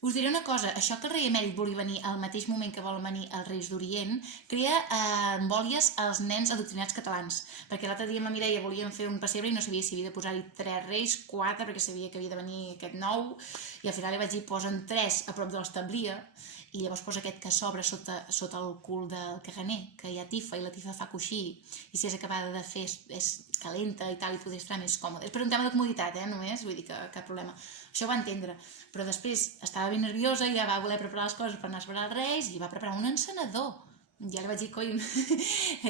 Us diré una cosa, això que el rei emèrit vulgui venir al mateix moment que volen venir els reis d'Orient crea embòlies als nens adoctrinats catalans, perquè l'altre dia amb la Mireia volíem fer un pessebre i no sabia si havia de posar-hi 3 reis, 4, perquè sabia que havia de venir aquest nou, i al final li vaig dir posen 3 a prop de l'establia, i llavors posa aquest que s'obre sota el cul del caganer, que hi ha tifa i la tifa fa coixí, i si és acabada de fer és calenta i tal, i poder estar més còmode. És per un tema de comoditat, només, vull dir que cap problema. Això ho va entendre, però després estava ben nerviosa i ja va voler preparar les coses per anar a esperar els reis i va preparar un encenedor. Ja li vaig dir, coi,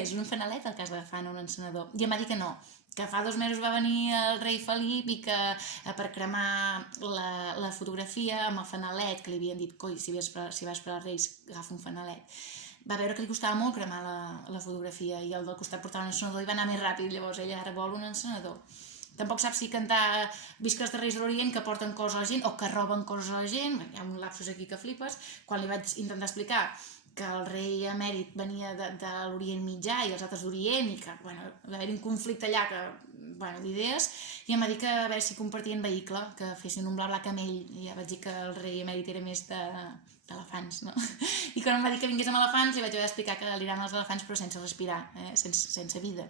és un fanalet el que has d'agafar, no un encenedor. I em va dir que no, que fa 2 mesos va venir el rei Felip i que per cremar la fotografia amb el fanalet, que li havien dit, coi, si vas esperar els reis, agafa un fanalet. Va veure que li costava molt cremar la fotografia i el del costat portava un encenedor i va anar més ràpid, llavors ella ara vol un encenedor. Tampoc sap si cantar Visca els reis de l'Orient que porten coses a la gent o que roben coses a la gent, hi ha un lapsus aquí que flipes, quan li vaig intentar explicar que el rei emèrit venia de l'Orient Mitjà i els altres d'Orient i que, va haver-hi un conflicte allà d'idees, i em va dir que a veure si compartien vehicle, que fessin un bla bla camell, i ja vaig dir que el rei emèrit era més d'elefants, no? I quan em va dir que vingués amb elefants li vaig haver d'explicar que li agraden els elefants però sense respirar, sense vida.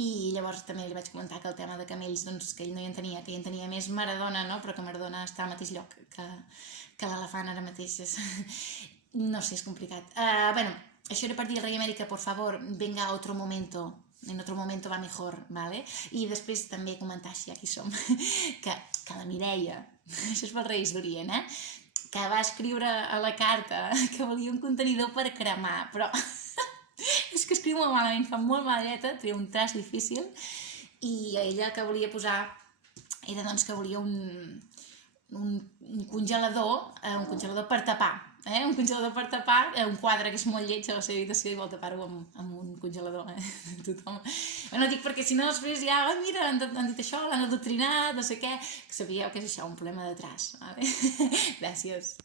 I llavors també li vaig comentar que el tema de camells, doncs, que ell no hi entenia, que ell entenia més Maradona, no? Però que Maradona està al mateix lloc que l'elefant ara mateix. No sé, és complicat. Bueno, això era per dir al rei Amèrica, por favor, venga a otro momento, en otro momento va mejor, ¿vale? I després també comentar, si aquí som, que la Mireia, això és pels Reis d'Orient, que va escriure a la carta que volia un contenidor per cremar, però és que escriu molt malament, fa molt mala lletra, tria un traç difícil, i ella que volia posar era doncs que volia un congelador per tapar, un congelador per tapar, un quadre que és molt lleig a la seva habitació i vol tapar-ho amb un congelador, tothom. No dic perquè si no després ja, mira, han dit això, l'han adoctrinat, no sé què, que sabíeu que és això, un problema de traç, vale? Gràcies.